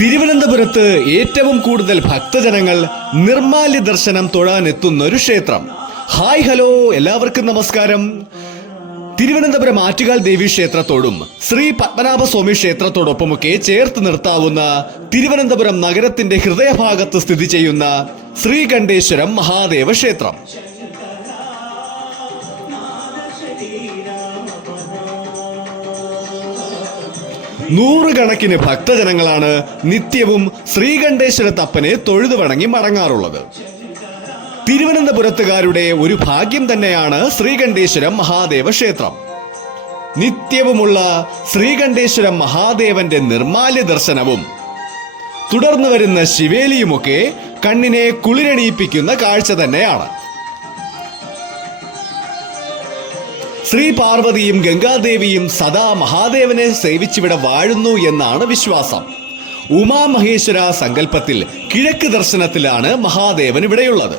തിരുവനന്തപുരത്ത് ഏറ്റവും കൂടുതൽ ഭക്തജനങ്ങൾ നിർമ്മാല്യ ദർശനം തൊഴാനെത്തുന്ന ഒരു ക്ഷേത്രം. ഹായ് ഹലോ, എല്ലാവർക്കും നമസ്കാരം. തിരുവനന്തപുരം ആറ്റുകാൽ ദേവി ക്ഷേത്രത്തോടും ശ്രീ പത്മനാഭസ്വാമി ക്ഷേത്രത്തോടൊപ്പമൊക്കെ ചേർത്ത് നിർത്താവുന്ന തിരുവനന്തപുരം നഗരത്തിന്റെ ഹൃദയഭാഗത്ത് സ്ഥിതി ചെയ്യുന്ന ശ്രീകണ്ഠേശ്വരം മഹാദേവ ക്ഷേത്രം. നൂറുകണക്കിന് ഭക്തജനങ്ങളാണ് നിത്യവും ശ്രീകണ്ഠേശ്വരത്തപ്പനെ തൊഴുതു വണങ്ങി മടങ്ങാറുള്ളത്. തിരുവനന്തപുരത്തുകാരുടെ ഒരു ഭാഗ്യം തന്നെയാണ് ശ്രീകണ്ഠേശ്വരം മഹാദേവ ക്ഷേത്രം. നിത്യവുമുള്ള ശ്രീകണ്ഠേശ്വരം മഹാദേവന്റെ നിർമ്മാല്യ ദർശനവും തുടർന്ന് വരുന്ന ശിവേലിയുമൊക്കെ കണ്ണിനെ കുളിരണിയിപ്പിക്കുന്ന കാഴ്ച തന്നെയാണ്. ശ്രീ പാർവതിയും ഗംഗാദേവിയും സദാ മഹാദേവനെ സേവിച്ചിവിടെ വാഴുന്നു എന്നാണ് വിശ്വാസം. ഉമാമഹേശ്വര സങ്കല്പത്തിൽ കിഴക്ക് ദർശനത്തിലാണ് മഹാദേവൻ ഇവിടെയുള്ളത്.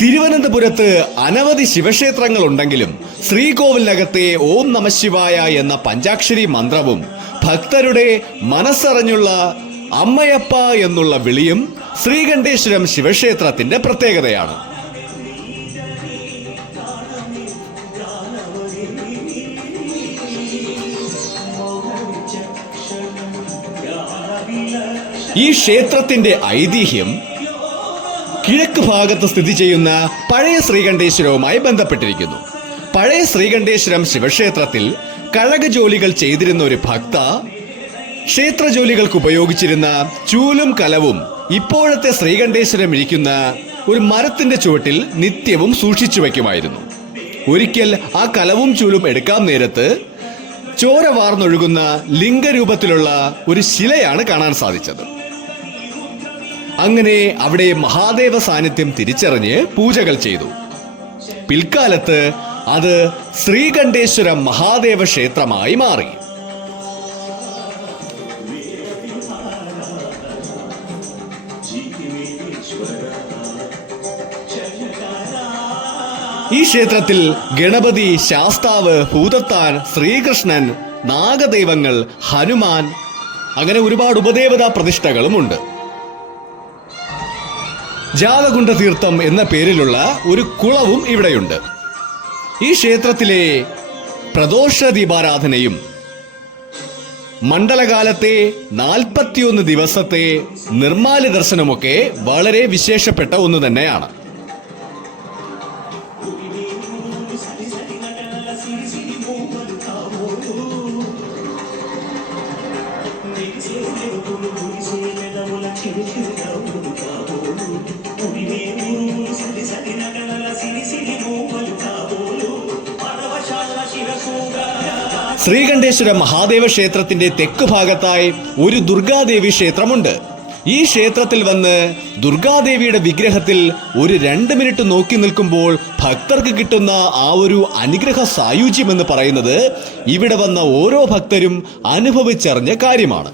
തിരുവനന്തപുരത്ത് അനവധി ശിവക്ഷേത്രങ്ങൾ ഉണ്ടെങ്കിലും ശ്രീകോവിലകത്തെ ഓം നമഃശിവായ എന്ന പഞ്ചാക്ഷരി മന്ത്രവും ഭക്തരുടെ മനസ്സറിഞ്ഞുള്ള അമ്മയപ്പ എന്നുള്ള വിളിയും ശ്രീകണ്ഠേശ്വരം ശിവക്ഷേത്രത്തിന്റെ പ്രത്യേകതയാണ്. ഈ ക്ഷേത്രത്തിന്റെ ഐതിഹ്യം കിഴക്ക് ഭാഗത്ത് സ്ഥിതി ചെയ്യുന്ന പഴയ ശ്രീകണ്ഠേശ്വരവുമായി ബന്ധപ്പെട്ടിരിക്കുന്നു. പഴയ ശ്രീകണ്ഠേശ്വരം ശിവക്ഷേത്രത്തിൽ കഴക ജോലികൾ ചെയ്തിരുന്ന ഒരു ഭക്ത ക്ഷേത്ര ജോലികൾക്ക് ഉപയോഗിച്ചിരുന്ന ചൂലും കലവും ഇപ്പോഴത്തെ ശ്രീകണ്ഠേശ്വരം ഇരിക്കുന്ന ഒരു മരത്തിന്റെ ചുവട്ടിൽ നിത്യവും സൂക്ഷിച്ചു വയ്ക്കുമായിരുന്നു. ഒരിക്കൽ ആ കലവും ചൂലും എടുക്കാൻ നേരത്ത് ചോര വാർന്നൊഴുകുന്ന ലിംഗരൂപത്തിലുള്ള ഒരു ശിലയാണ് കാണാൻ സാധിച്ചത്. അങ്ങനെ അവിടെ മഹാദേവ സാന്നിധ്യം തിരിച്ചറിഞ്ഞ് പൂജകൾ ചെയ്തു. പിൽക്കാലത്ത് അത് ശ്രീകണ്ഠേശ്വര മഹാദേവ ക്ഷേത്രമായി മാറി. ഈ ക്ഷേത്രത്തിൽ ഗണപതി, ശാസ്താവ്, ഭൂതത്താൻ, ശ്രീകൃഷ്ണൻ, നാഗദൈവങ്ങൾ, ഹനുമാൻ അങ്ങനെ ഒരുപാട് ഉപദേവതാ പ്രതിഷ്ഠകളുമുണ്ട്. ജാതകുണ്ഠ തീർത്ഥം എന്ന പേരിലുള്ള ഒരു കുളവും ഇവിടെയുണ്ട്. ഈ ക്ഷേത്രത്തിലെ പ്രദോഷ ദീപാരാധനയും മണ്ഡലകാലത്തെ 41 ദിവസത്തെ നിർമ്മാല്യ ദർശനമൊക്കെ വളരെ വിശേഷപ്പെട്ട ഒന്ന് തന്നെയാണ്. ശ്രീകണ്ഠേശ്വര മഹാദേവ ക്ഷേത്രത്തിന്റെ തെക്ക് ഭാഗത്തായി ഒരു ദുർഗാദേവി ക്ഷേത്രമുണ്ട്. ഈ ക്ഷേത്രത്തിൽ വന്ന് ദുർഗാദേവിയുടെ വിഗ്രഹത്തിൽ ഒരു 2 മിനിറ്റ് നോക്കി നിൽക്കുമ്പോൾ ഭക്തർക്ക് കിട്ടുന്ന ആ ഒരു അനുഗ്രഹ സായുജ്യം എന്ന് പറയുന്നത് ഇവിടെ വന്ന ഓരോ ഭക്തരും അനുഭവിച്ചറിഞ്ഞ കാര്യമാണ്.